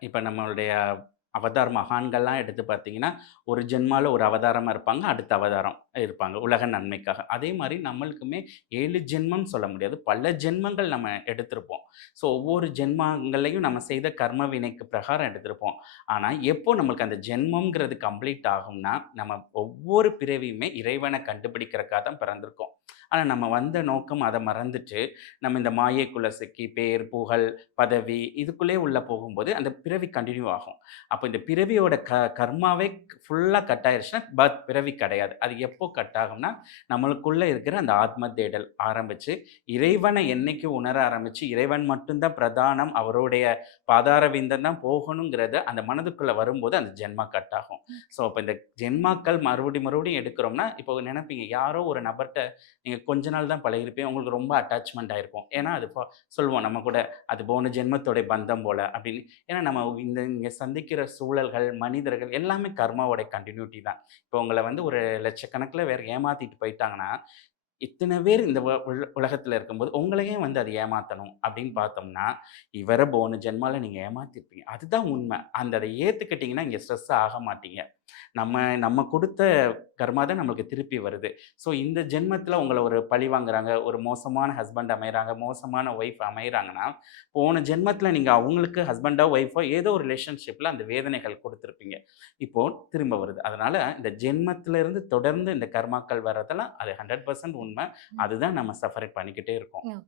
இப்ப நம்மளுடைய அவதார் மகான்கள்லாம் எடுத்து பார்த்தீங்கன்னா, ஒரு ஜென்மால ஒரு அவதாரமா இருப்பாங்க. அடுத்த அவதாரம் இருப்பாங்க. உலக நன்மைக்காக. அதே மாரி நம்மளுக்குமே 7 ஜென்மம்னு சொல்ல முடியாது. பல ஜென்மங்கள் நம்ம எடுத்திருப்போம். ஸோ ஒவ்வொரு ஜென்மங்கள்லயும் நம்ம செய்த கர்ம வினைக்கு பிரகாரம் எடுத்திருப்போம். ஆனா, எப்போ நம்மளுக்கு அந்த ஜென்மம்ங்கிறது கம்ப்ளீட் ஆகும்னா, நம்ம ஒவ்வொரு பிறவியுமே இறைவன கண்டுபிடிக்கிறக்காக தான் பிறந்திருக்கோம். ஆனா, நம்ம வந்த நோக்கம் அத மறந்துட்டு, நம்ம இந்த மாயைக்குள்ள சிக்கி பேர், புகழ், பதவி இதுக்குள்ளேயே உள்ள போகும்போது, அந்த பிறவி கன்டின்யூ ஆகும். அப்ப இந்த பிறவியோட கர்மாவே ஃபுல்லா கட் ஆயிருச்சுன்னா, பிறவி கிடையாது. அது எப்போ கட் ஆகும்னா, நம்மளுக்குள்ள இருக்கிற அந்த ஆத்ம தேடல் ஆரம்பிச்சு, இறைவனை என்னைக்கு உணர ஆரம்பிச்சு, இறைவன் மட்டும் தான் பிரதானம், அவருடைய பாதார விந்தம் தான் போகணுங்கிறத அந்த மனதுக்குள்ள வரும்போது, அந்த ஜென்மா கட் ஆகும். ஸோ, அப்ப இந்த ஜென்மாக்கள் மறுபடியும் எடுக்கிறோம்னா, இப்போ நினைப்பீங்க, யாரோ ஒரு நபர்ட்ட நீங்க கொஞ்ச நாள் தான் பழகியிருப்பீங்க. உங்களுக்கு ரொம்ப அட்டாச்மெண்ட் ஆயிருக்கும். ஏன்னா, அது சொல்லுவோம் நம்ம கூட, "அது போன ஜென்மத்தோட பந்தம் போல" அப்படின்னு. ஏன்னா நம்ம இங்க சந்திக்கிற சூழல்கள், மனிதர்கள் எல்லாமே கர்மாவோட கன்டின்யூட்டி தான். இப்போ உங்கள வந்து ஒரு லட்சக்கணக்கில வேற ஏமாத்திட்டு போயிட்டாங்கன்னா, இத்தன பேர் இந்த உலகத்துல இருக்கும்போது, உங்கள ஏன் வந்து அது ஏமாத்தணும் அப்படின்னு பார்த்தோம்னா, இவர போன ஜென்மால நீங்க ஏமாத்தியிருப்பீங்க. அதுதான் உண்ம. அத ஏத்துக்கிட்டீங்கன்னா, இங்க ஸ்ட்ரெஸ் ஆக மாட்டீங்க. நம்ம நம்ம குடுத்த கர்மா தான் நம்மளுக்கு திருப்பி வருது. ஸோ இந்த ஜென்மத்தில உங்கள ஒரு பழி வாங்குறாங்க, ஒரு மோசமான ஹஸ்பண்ட் அமையறாங்க, மோசமான ஒய்ஃப் அமையறாங்கன்னா, போன ஜென்மத்தில நீங்க அவங்களுக்கு ஹஸ்பண்டோ, ஒய்ஃபோ ஏதோ ஒரு ரிலேஷன்ஷிப்ல அந்த வேதனைகள் குடுத்துருப்பீங்க. இப்போ திரும்ப வருது. அதனால இந்த ஜென்மத்திலிருந்து தொடர்ந்து இந்த கர்மாக்கள் வர்றதெல்லாம் அது 100% உண்ம. அதுதான் நம்ம சஃபர் பண்ணிக்கிட்டே இருக்கோம்.